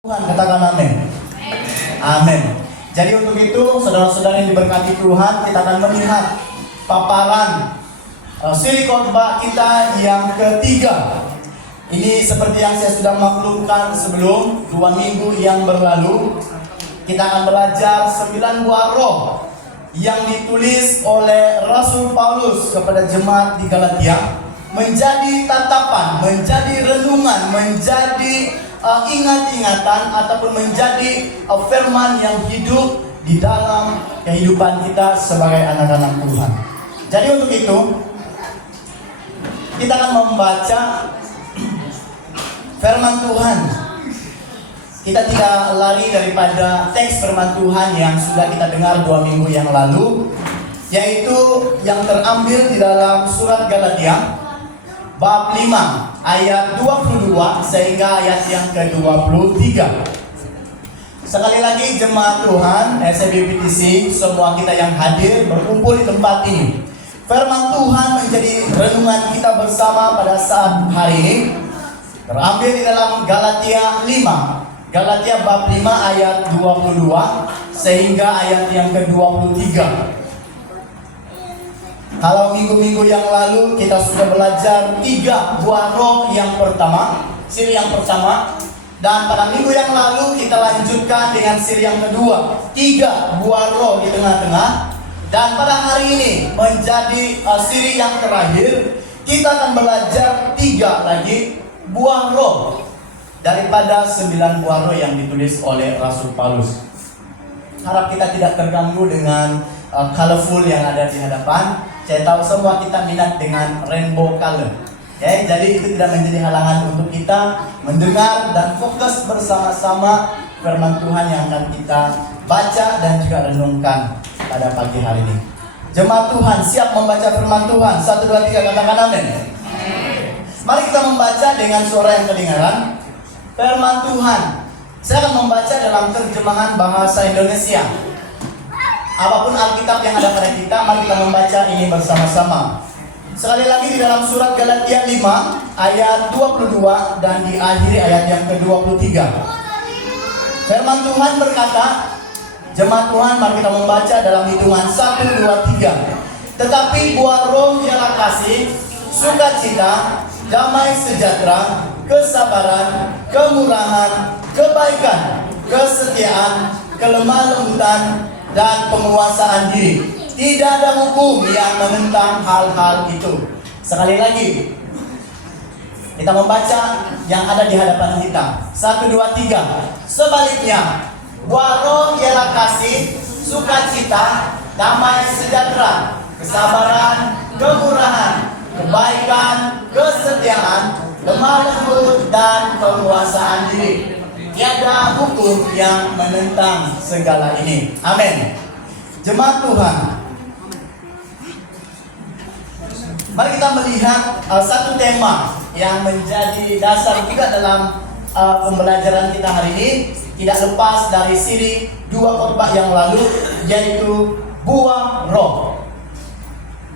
Tuhan, katakan amin. Amin. Jadi untuk itu, saudara-saudara yang diberkati Tuhan, kita akan melihat paparan siri khotbah kita yang ketiga. Ini seperti yang saya sudah maklumkan sebelum 2 minggu yang berlalu, kita akan belajar 9 buah roh yang ditulis oleh Rasul Paulus kepada jemaat di Galatia, menjadi tatapan, menjadi renungan, menjadi ingat-ingatan ataupun menjadi firman yang hidup di dalam kehidupan kita sebagai anak-anak Tuhan. Jadi untuk itu kita akan membaca firman Tuhan. Kita tidak lari daripada teks firman Tuhan yang sudah kita dengar 2 minggu yang lalu, yaitu yang terambil di dalam surat Galatia bab 5 ayat 22 sehingga ayat yang ke-23. Sekali lagi jemaat Tuhan, SBPTC, semua kita yang hadir berkumpul di tempat ini, firman Tuhan menjadi renungan kita bersama pada saat hari ini. Terambil di dalam Galatia 5, Galatia bab 5 ayat 22 sehingga ayat yang ke-23. Kalau minggu-minggu yang lalu kita sudah belajar 3 buah roh yang pertama, siri yang pertama. Dan pada minggu yang lalu kita lanjutkan dengan siri yang kedua, 3 buah roh di tengah-tengah. Dan pada hari ini menjadi siri yang terakhir, kita akan belajar 3 lagi buah roh daripada 9 buah roh yang ditulis oleh Rasul Paulus. Harap kita tidak terganggu dengan colorful yang ada di hadapan. Saya tahu semua kita minat dengan rainbow color. Ya, jadi itu tidak menjadi halangan untuk kita mendengar dan fokus bersama-sama firman Tuhan yang akan kita baca dan juga renungkan pada pagi hari ini. Jemaat Tuhan siap membaca firman Tuhan? 1, 2, 3 katakan amin. Mari kita membaca dengan suara yang kedengaran firman Tuhan. Saya akan membaca dalam terjemahan bahasa Indonesia. Apapun Alkitab yang ada pada kita, mari kita membaca ini bersama-sama. Sekali lagi di dalam surat Galatia 5 ayat 22 dan diakhiri ayat yang ke-23. Firman Tuhan berkata, jemaat Tuhan, mari kita membaca dalam hitungan 1, 2, 3. Tetapi buah roh ialah kasih, sukacita, damai sejahtera, kesabaran, kemurahan, kebaikan, kesetiaan, kelemah lembutan, dan penguasaan diri. Tidak ada hukum yang menentang hal-hal itu. Sekali lagi kita membaca yang ada di hadapan kita. 1, 2, 3. Sebaliknya, buah roh ialah kasih, sukacita, damai sejahtera, kesabaran, kemurahan, kebaikan, kesetiaan, lemah lembut, dan penguasaan diri. Tiada hukum yang menentang segala ini. Amin. Jemaat Tuhan, mari kita melihat satu tema yang menjadi dasar juga dalam pembelajaran kita hari ini. Tidak lepas dari siri 2 khotbah yang lalu, yaitu buah roh.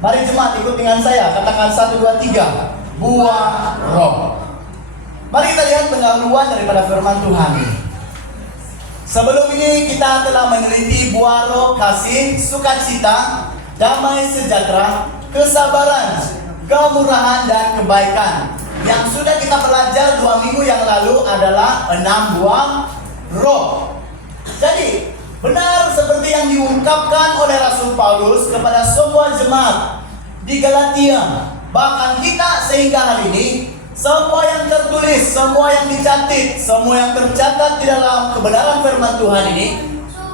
Mari jemaat ikut dengan saya, katakan 1, 2, 3. Buah roh. Mari kita lihat pendahuluan daripada firman Tuhan. Sebelum ini kita telah meneliti buah roh kasih, sukacita, damai sejahtera, kesabaran, kemurahan, dan kebaikan. Yang sudah kita belajar 2 minggu yang lalu adalah 6 buah roh. Jadi benar seperti yang diungkapkan oleh Rasul Paulus kepada semua jemaat di Galatia. Bahkan kita sehingga hari ini, semua yang tertulis, semua yang dicatat, semua yang tercatat di dalam kebenaran firman Tuhan ini,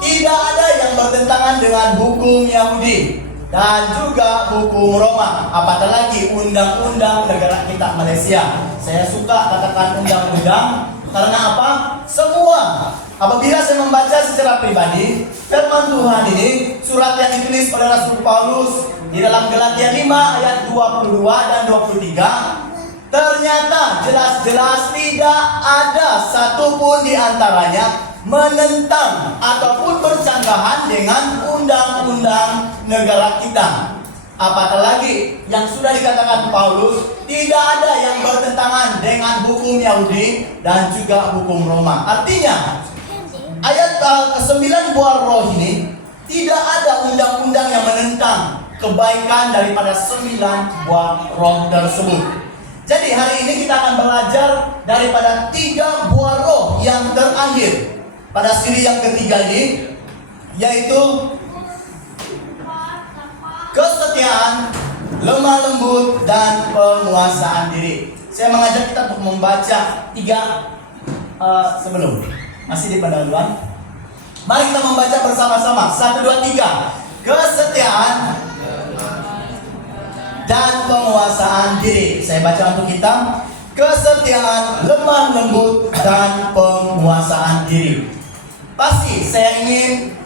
tidak ada yang bertentangan dengan hukum Yahudi dan juga hukum Roma, apatah lagi undang-undang negara kita Malaysia. Saya suka katakan undang-undang karena apa? Semua. Apabila saya membaca secara pribadi firman Tuhan ini, surat yang ditulis oleh Rasul Paulus di dalam Galatia 5 ayat 22 dan 23, ternyata jelas-jelas tidak ada satupun di antaranya menentang ataupun bersanggahan dengan undang-undang negara kita. Apatah lagi yang sudah dikatakan Paulus, tidak ada yang bertentangan dengan hukum Yahudi dan juga hukum Roma. Artinya, ayat ke-9 buah roh ini tidak ada undang-undang yang menentang kebaikan daripada 9 buah roh tersebut. Jadi hari ini kita akan belajar daripada 3 buah roh yang terakhir pada siri yang ketiga ini, yaitu kesetiaan, lemah lembut, dan penguasaan diri. Saya mengajak kita untuk membaca 3 sebelum. Masih di pendahuluan. Mari kita membaca bersama-sama. 1, 2, 3. Kesetiaan dan penguasaan diri. Saya baca untuk kita. Kesetiaan, lemah lembut, dan penguasaan diri. Pasti saya ingin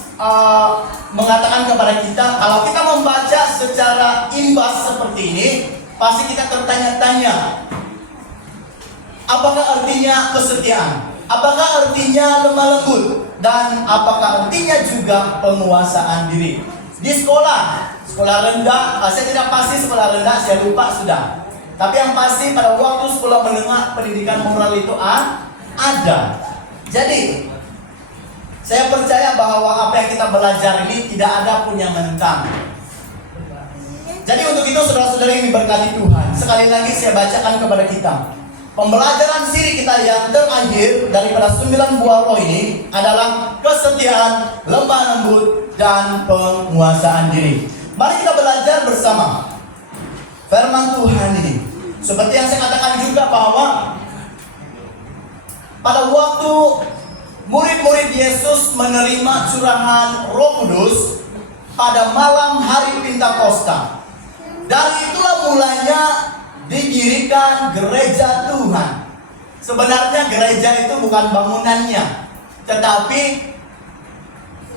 mengatakan kepada kita, kalau kita membaca secara imbas seperti ini, pasti kita tertanya-tanya, apakah artinya kesetiaan? Apakah artinya lemah lembut? Dan apakah artinya juga penguasaan diri? Di sekolah rendah, saya tidak pasti sekolah rendah, saya lupa sudah. Tapi yang pasti pada waktu sekolah menengah pendidikan moral itu ada. Jadi saya percaya bahwa apa yang kita belajar ini tidak ada pun yang menentang. Jadi untuk itu saudara-saudara yang diberkati Tuhan, sekali lagi saya bacakan kepada kita. Pembelajaran siri kita yang terakhir daripada 9 buah roh ini adalah kesetiaan, lemah lembut, dan penguasaan diri. Mari kita belajar bersama firman Tuhan ini. Seperti yang saya katakan juga bahwa pada waktu murid-murid Yesus menerima curahan Roh Kudus pada malam hari Pentakosta. Dari itulah mulanya didirikan gereja Tuhan. Sebenarnya gereja itu bukan bangunannya, tetapi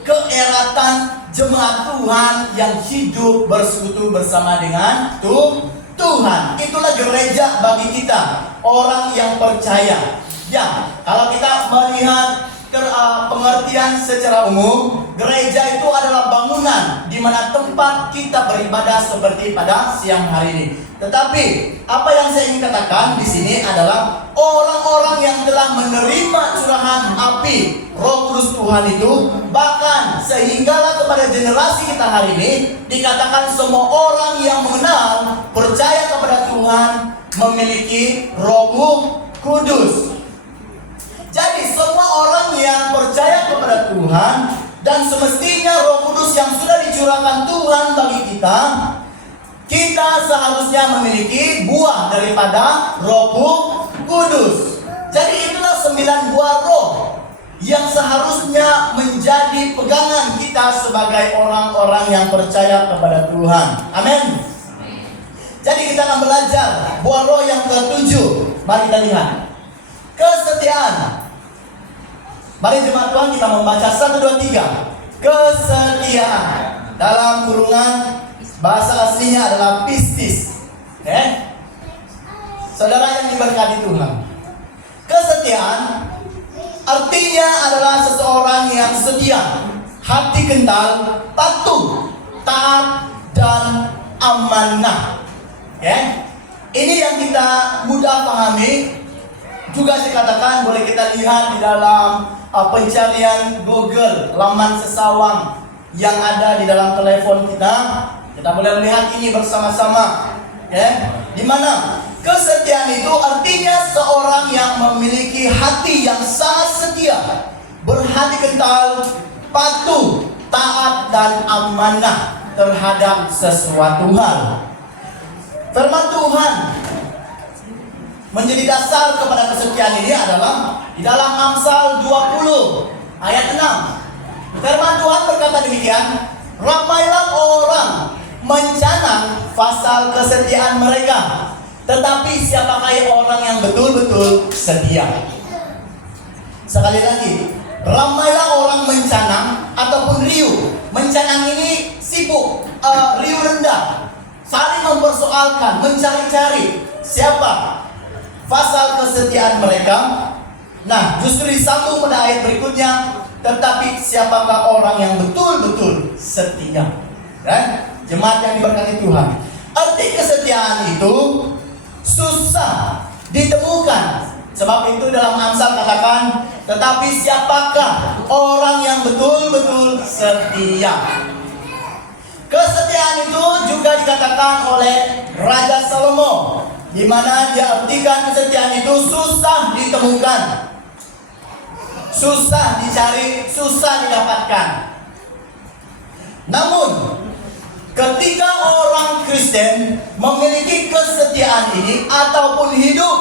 keeratan jemaat Tuhan yang hidup bersekutu bersama dengan Tuhan. Itulah gereja bagi kita, orang yang percaya. Ya, kalau kita melihat pengertian secara umum, gereja itu adalah bangunan di mana tempat kita beribadah seperti pada siang hari ini. Tetapi apa yang saya ingin katakan di sini adalah orang-orang yang telah menerima curahan api Roh Kudus Tuhan itu, bahkan sehinggalah kepada generasi kita hari ini dikatakan semua orang yang mengenal, percaya kepada Tuhan memiliki Roh Kudus. Jadi semua orang yang percaya kepada Tuhan dan semestinya Roh Kudus yang sudah dicurahkan Tuhan bagi kita, kita seharusnya memiliki buah daripada Roh Kudus. Jadi itulah 9 buah roh yang seharusnya menjadi pegangan kita sebagai orang-orang yang percaya kepada Tuhan. Amin. Jadi kita akan belajar buah roh yang ke-7. Mari kita lihat. Kesetiaan. Mari jemaat Tuhan kita membaca 1, 2, 3. Kesetiaan. Dalam kurungan bahasa aslinya adalah pistis. Saudara yang diberkati Tuhan, kesetiaan artinya adalah seseorang yang setia, hati kental, patuh, taat, dan amanah. Ini yang kita mudah pahami. Juga saya katakan boleh kita lihat di dalam pencarian Google, laman sesawang yang ada di dalam telepon kita. Kita boleh lihat ini bersama-sama. Di mana kesetiaan itu artinya seorang yang memiliki hati yang sangat setia, berhati kental, patuh, taat, dan amanah terhadap sesuatu hal. Firman Tuhan menjadi dasar kepada kesetiaan ini adalah di dalam Amsal 20 ayat 6. Firman Tuhan berkata demikian, ramailah orang mencanang pasal kesetiaan mereka, tetapi siapakah orang yang betul-betul setia? Sekali lagi, ramailah orang mencanang ataupun riuh. Mencanang ini sibuk, riuh rendah, saling mempersoalkan, mencari-cari siapa pasal kesetiaan mereka. Nah, justru disambung pada ayat berikutnya, tetapi siapakah orang yang betul-betul setia? Jemaat yang diberkati Tuhan, arti kesetiaan itu susah ditemukan. Sebab itu dalam Amsal katakan, tetapi siapakah orang yang betul-betul setia? Kesetiaan itu juga dikatakan oleh Raja Salomo, di mana dia artikan kesetiaan itu susah ditemukan, susah dicari, susah didapatkan. Namun ketika orang Kristen memiliki kesetiaan ini ataupun hidup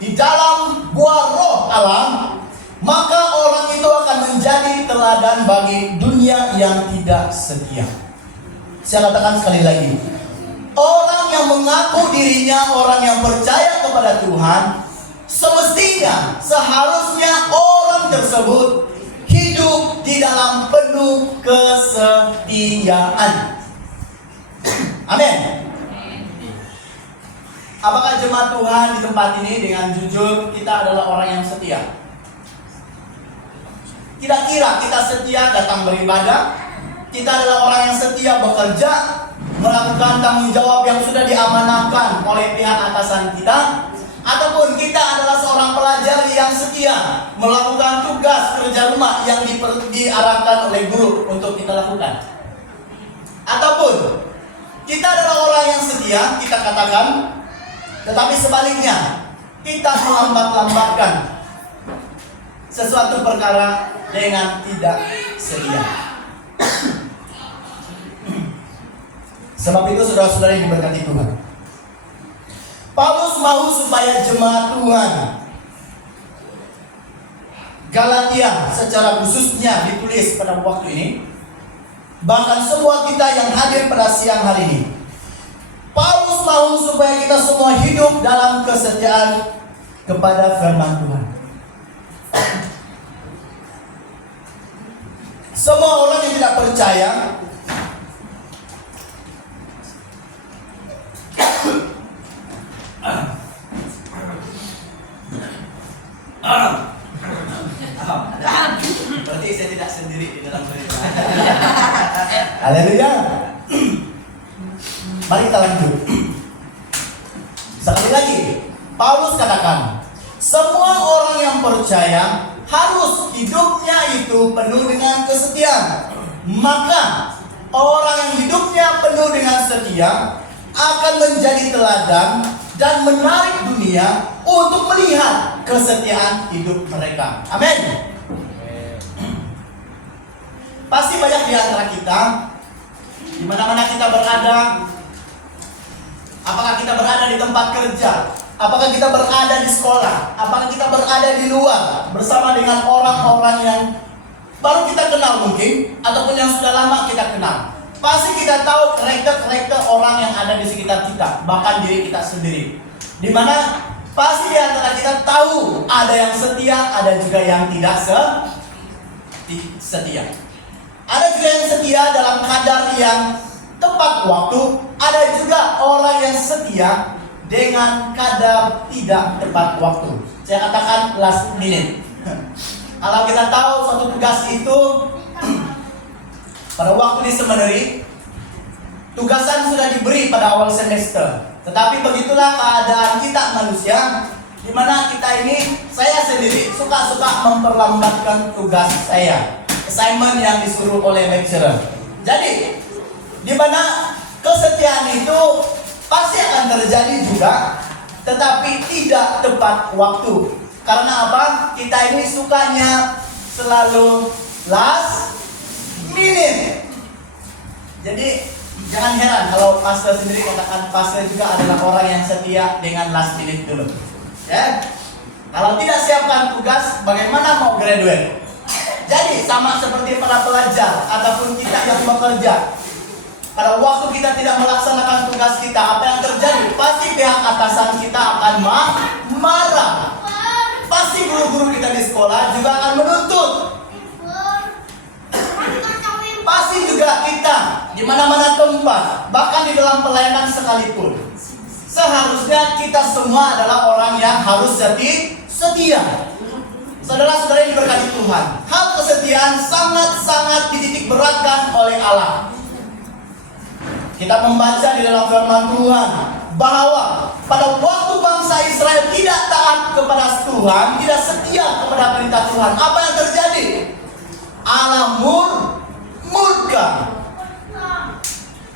di dalam buah roh Allah, maka orang itu akan menjadi teladan bagi dunia yang tidak setia. Saya katakan sekali lagi, orang yang mengaku dirinya orang yang percaya kepada Tuhan, semestinya, seharusnya orang tersebut hidup di dalam penuh kesetiaan. Amin. Apakah jemaat Tuhan di tempat ini dengan jujur kita adalah orang yang setia? Kira-kira kita setia datang beribadah? Kita adalah orang yang setia bekerja, melakukan tanggung jawab yang sudah diamanahkan oleh pihak atasan kita? Ataupun kita adalah seorang pelajar yang setia melakukan tugas kerja rumah yang diarahkan oleh guru untuk kita lakukan? Ataupun kita adalah orang yang setia, kita katakan, tetapi sebaliknya kita melambat-lambatkan sesuatu perkara dengan tidak setia. Sebab itu saudara-saudara yang diberkati Tuhan, Paulus mau supaya jemaat Tuhan Galatia secara khususnya ditulis pada waktu ini, bahkan semua kita yang hadir pada siang hari ini, Paulus mau supaya kita semua hidup dalam kesetiaan kepada firman Tuhan. Semua orang yang tidak percaya berarti saya tidak sendiri di dalam cerita. Haleluya. Mari kita lanjut. Sekali lagi, Paulus katakan, semua orang yang percaya harus hidupnya itu penuh dengan kesetiaan. Maka orang yang hidupnya penuh dengan setia akan menjadi teladan dan menarik dunia untuk melihat kesetiaan hidup mereka. Amin. Pasti banyak di antara kita, di mana-mana kita berada, apakah kita berada di tempat kerja, apakah kita berada di sekolah, apakah kita berada di luar bersama dengan orang-orang yang baru kita kenal mungkin, ataupun yang sudah lama kita kenal. Pasti kita tahu karakter-karakter orang yang ada di sekitar kita, bahkan diri kita sendiri. Di mana pasti di antara kita tahu ada yang setia, ada juga yang tidak setia. Ada juga yang setia dalam kadar yang tepat waktu, ada juga orang yang setia dengan kadar tidak tepat waktu. Saya katakan last minute. Kalau kita tahu suatu tugas itu pada waktu di seminari, tugasan sudah diberi pada awal semester. Tetapi begitulah keadaan kita manusia, di mana kita ini, saya sendiri suka-suka memperlambatkan tugas saya, assignment yang disuruh oleh lecturer. Jadi, di mana kesetiaan itu pasti akan terjadi juga, tetapi tidak tepat waktu. Karena apa? Kita ini sukanya selalu last minute. Jadi jangan heran kalau pastor sendiri katakan pastor juga adalah orang yang setia dengan last minute dulu. Ya. Kalau tidak siapkan tugas, bagaimana mau graduate? Jadi sama seperti para pelajar ataupun kita yang bekerja. Pada waktu kita tidak melaksanakan tugas kita, apa yang terjadi? Pasti pihak atasan kita akan marah. Pasti guru-guru kita di sekolah juga akan menuntut. Pasti juga kita di mana-mana tempat, bahkan di dalam pelayanan sekalipun, seharusnya kita semua adalah orang yang harus setia. Saudara-saudara yang diberkati Tuhan, hal kesetiaan sangat-sangat dititik beratkan oleh Allah. Kita membaca di dalam firman Tuhan, bahwa pada waktu bangsa Israel tidak taat kepada Tuhan, tidak setia kepada perintah Tuhan, apa yang terjadi? Allah murka.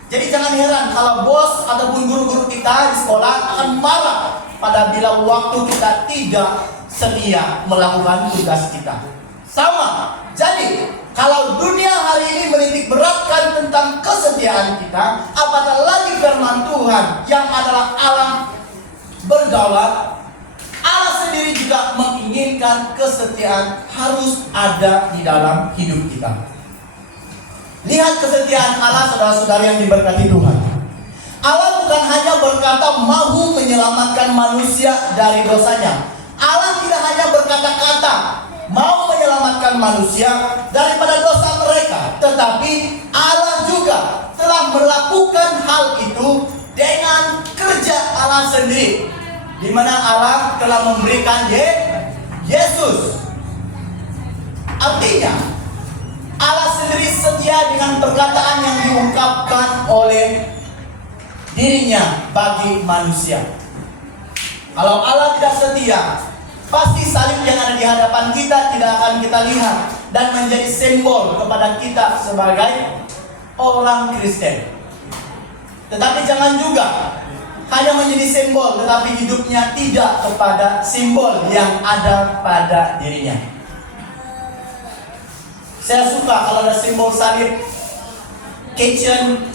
Jadi jangan heran kalau bos ataupun guru-guru kita di sekolah akan marah pada bila waktu kita tidak setia melakukan tugas kita. Sama. Jadi kalau dunia hari ini menitik beratkan tentang kesetiaan kita, apatah lagi firman Tuhan yang adalah Allah berdaulat. Allah sendiri juga menginginkan kesetiaan harus ada di dalam hidup kita. Lihat kesetiaan Allah, saudara-saudari yang diberkati Tuhan. Allah bukan hanya berkata mau menyelamatkan manusia dari dosanya. Allah tidak hanya berkata-kata mau menyelamatkan manusia daripada dosa mereka, tetapi Allah juga telah melakukan hal itu dengan kerja Allah sendiri, di mana Allah telah memberikan Yesus. Artinya Allah sendiri setia dengan perkataan yang diungkapkan oleh dirinya bagi manusia. Kalau Allah tidak setia, pasti salib yang ada di hadapan kita tidak akan kita lihat dan menjadi simbol kepada kita sebagai orang Kristen. Tetapi jangan juga hanya menjadi simbol, tetapi hidupnya tidak kepada simbol yang ada pada dirinya. Saya suka kalau ada simbol salib, kitchen,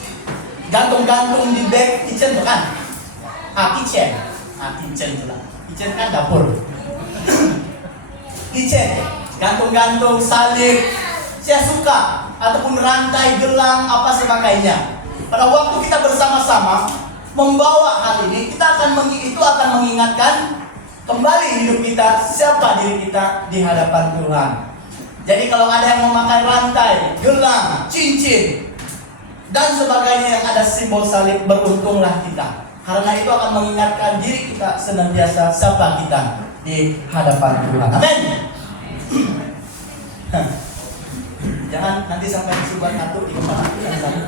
gantung-gantung di bag kitchen, bukan? Kitchen itu lah. Kitchen kan dapur. Kitchen, gantung-gantung salib. Saya suka, ataupun rantai, gelang, apa sebagainya. Pada waktu kita bersama-sama membawa hal ini, itu akan mengingatkan kembali hidup kita, siapa diri kita di hadapan Tuhan. Jadi kalau ada yang memakai rantai, gelang, cincin, dan sebagainya yang ada simbol salib, beruntunglah kita. Karena itu akan mengingatkan diri kita senantiasa siapa kita di hadapan Tuhan. Amin. Jangan nanti sampai subat satu di kepala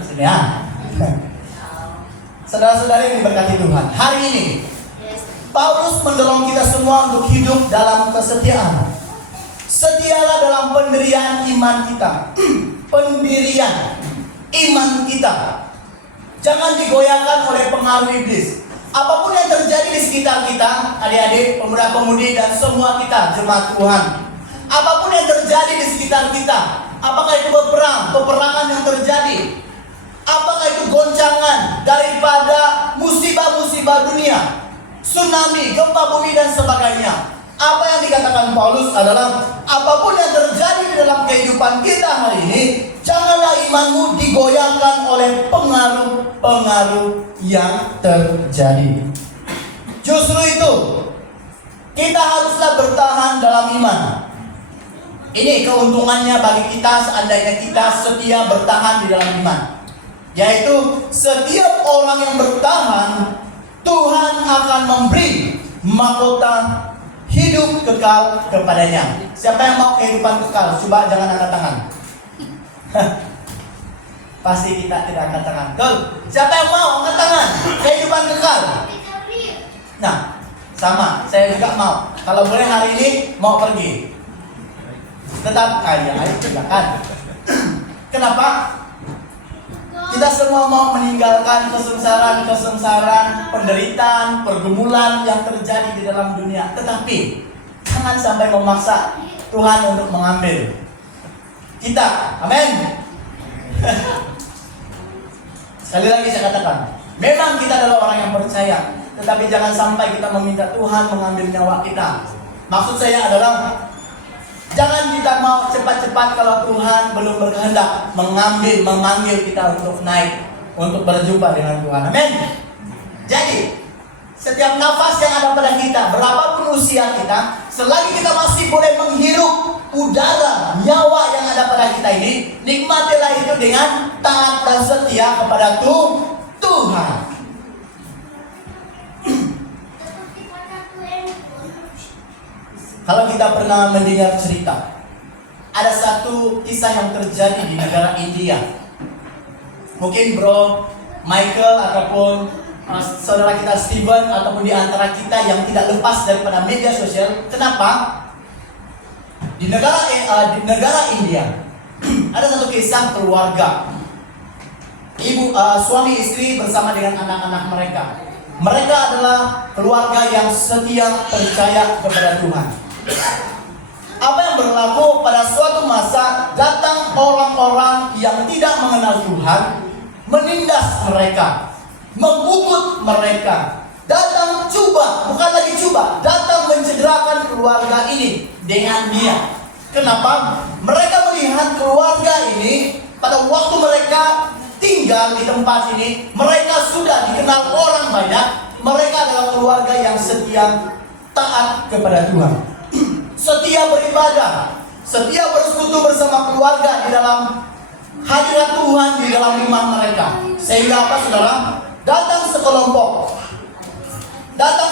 sini ya. Saudara-saudari yang diberkati Tuhan, hari ini Paulus mendorong kita semua untuk hidup dalam kesetiaan. Setialah dalam pendirian iman kita. Pendirian iman kita jangan digoyahkan oleh pengaruh iblis. Apapun yang terjadi di sekitar kita, adik-adik, pemuda-pemudi, dan semua kita, jemaat Tuhan, apapun yang terjadi di sekitar kita, apakah itu peperangan yang terjadi, apakah itu goncangan daripada musibah-musibah dunia, tsunami, gempa bumi, dan sebagainya, apa yang dikatakan Paulus adalah apapun yang terjadi di dalam kehidupan kita hari ini, janganlah imanmu digoyahkan oleh pengaruh-pengaruh yang terjadi. Justru itu, kita haruslah bertahan dalam iman. Ini keuntungannya bagi kita seandainya kita setia bertahan di dalam iman. Yaitu setiap orang yang bertahan, Tuhan akan memberi mahkota hidup kekal kepadanya. Siapa yang mau kehidupan kekal? Coba jangan angkat tangan. Pasti kita tidak angkat tangan. Siapa yang mau angkat tangan? Kehidupan kekal. Nah, sama. Saya juga mau. Kalau boleh hari ini mau pergi. Tetap kaya, silakan. Kenapa? Kita semua mau meninggalkan kesengsaraan, penderitaan, pergumulan yang terjadi di dalam dunia. Tetapi jangan sampai memaksa Tuhan untuk mengambil kita. Amin. Sekali lagi saya katakan, memang kita adalah orang yang percaya, tetapi jangan sampai kita meminta Tuhan mengambil nyawa kita. Maksud saya adalah jangan kita mau cepat-cepat kalau Tuhan belum berkehendak memanggil kita untuk naik, untuk berjumpa dengan Tuhan. Amin. Jadi, setiap nafas yang ada pada kita, berapapun usia kita, selagi kita masih boleh menghirup udara, nyawa yang ada pada kita ini, nikmatilah itu dengan taat dan setia kepada Tuhan. Kalau kita pernah mendengar cerita, ada satu kisah yang terjadi di negara India. Mungkin Bro Michael ataupun saudara kita Steven ataupun di antara kita yang tidak lepas daripada media sosial. Kenapa? Di negara India ada satu kisah keluarga. Suami istri bersama dengan anak-anak mereka. Mereka adalah keluarga yang setia percaya kepada Tuhan. Apa yang berlaku pada suatu masa, datang orang-orang yang tidak mengenal Tuhan, menindas mereka, memukul mereka, datang bukan lagi datang mencederakan keluarga ini dengan dia. Kenapa? Mereka melihat keluarga ini pada waktu mereka tinggal di tempat ini, mereka sudah dikenal orang banyak. Mereka adalah keluarga yang setia taat kepada Tuhan, setia beribadah, setia bersekutu bersama keluarga di dalam hadirat Tuhan di dalam rumah mereka. Sehingga apa, saudara? Datang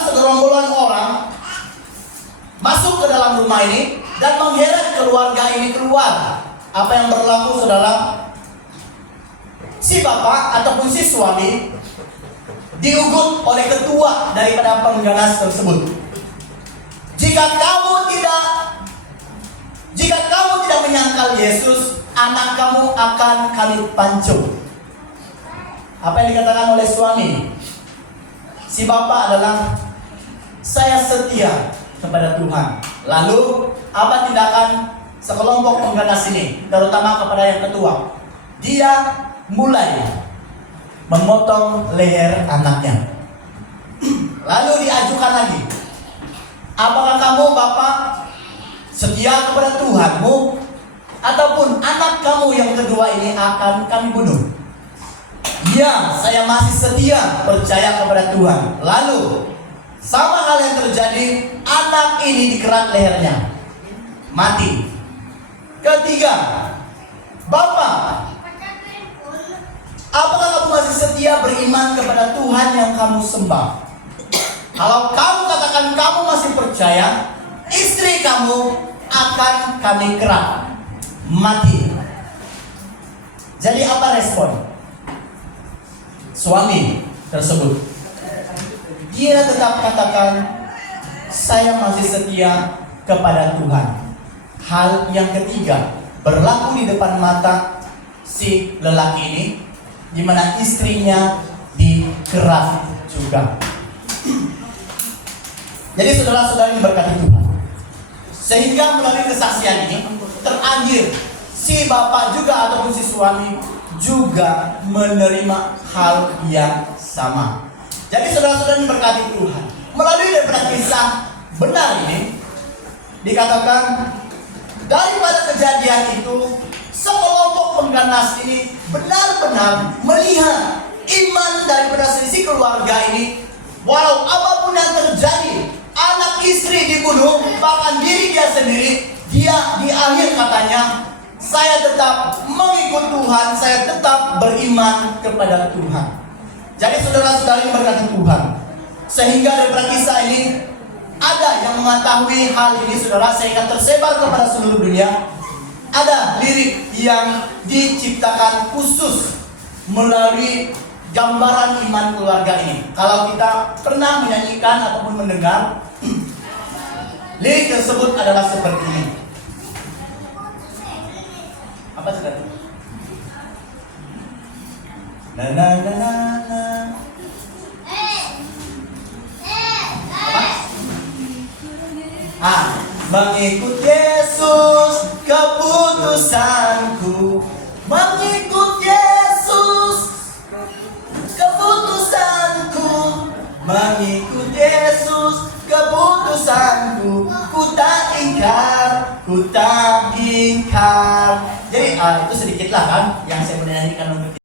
segerombolan orang masuk ke dalam rumah ini dan mengheret keluarga ini keluar. Apa yang berlaku, saudara? Si bapak ataupun si suami diugut oleh ketua daripada pengganas tersebut. Jika kamu tidak menyangkal Yesus, anak kamu akan kami pancung. Apa yang dikatakan oleh suami? Si bapak adalah, saya setia kepada Tuhan. Lalu apa tindakan sekelompok pengganas ini, terutama kepada yang ketua? Dia mulai memotong leher anaknya. Lalu diajukan lagi, apakah kamu bapak setia kepada Tuhanmu, ataupun anak kamu yang kedua ini akan kami bunuh? Ya, saya masih setia percaya kepada Tuhan. Lalu sama hal yang terjadi, anak ini dikerat lehernya, mati. Ketiga, bapak, apakah kamu masih setia beriman kepada Tuhan yang kamu sembah? Kalau kamu katakan kamu masih percaya, istri kamu akan kami kerat, mati. Jadi apa respon suami tersebut? Dia tetap katakan, saya masih setia kepada Tuhan. Hal yang ketiga berlaku di depan mata si lelaki ini, di mana istrinya dikerat juga. Jadi saudara-saudari berkati Tuhan, sehingga melalui kesaksian ini terakhir si bapak juga ataupun si suami juga menerima hal yang sama. Jadi saudara-saudari berkati Tuhan, melalui daripada kisah benar ini dikatakan, daripada kejadian itu sekelompok pengganas ini benar-benar melihat iman daripada sisi keluarga ini. Walau apapun yang terjadi, anak istri dibunuh, bahkan diri dia sendiri, dia di akhir katanya, saya tetap mengikut Tuhan, saya tetap beriman kepada Tuhan. Jadi saudara-saudari berkati Tuhan, sehingga daripada kisah ini ada yang mengetahui hal ini, saudara, sehingga tersebar kepada seluruh dunia. Ada lirik yang diciptakan khusus melalui gambaran iman keluarga ini. Kalau kita pernah menyanyikan ataupun mendengar, lirik tersebut adalah seperti ini. Apa saudara? Na na na na na. Apa? Mengikut Yesus keputusanku, mengikut Yesus keputusanku, mengikut Yesus keputusanku, ku tak ingkar, ku tak ingkar. Jadi itu sedikit lah kan yang saya menyanyikan untuk